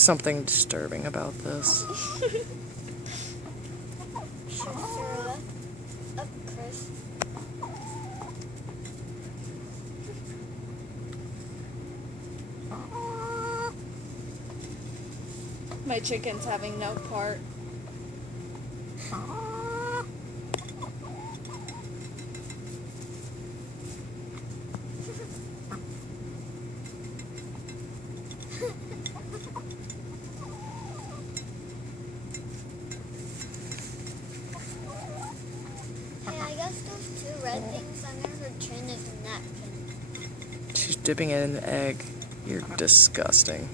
something disturbing about this. Sure, Sarah. Up, Chris. My chicken's having no part. Hey, I guess those two red things under her chin is a napkin. She's dipping it in the egg. You're disgusting.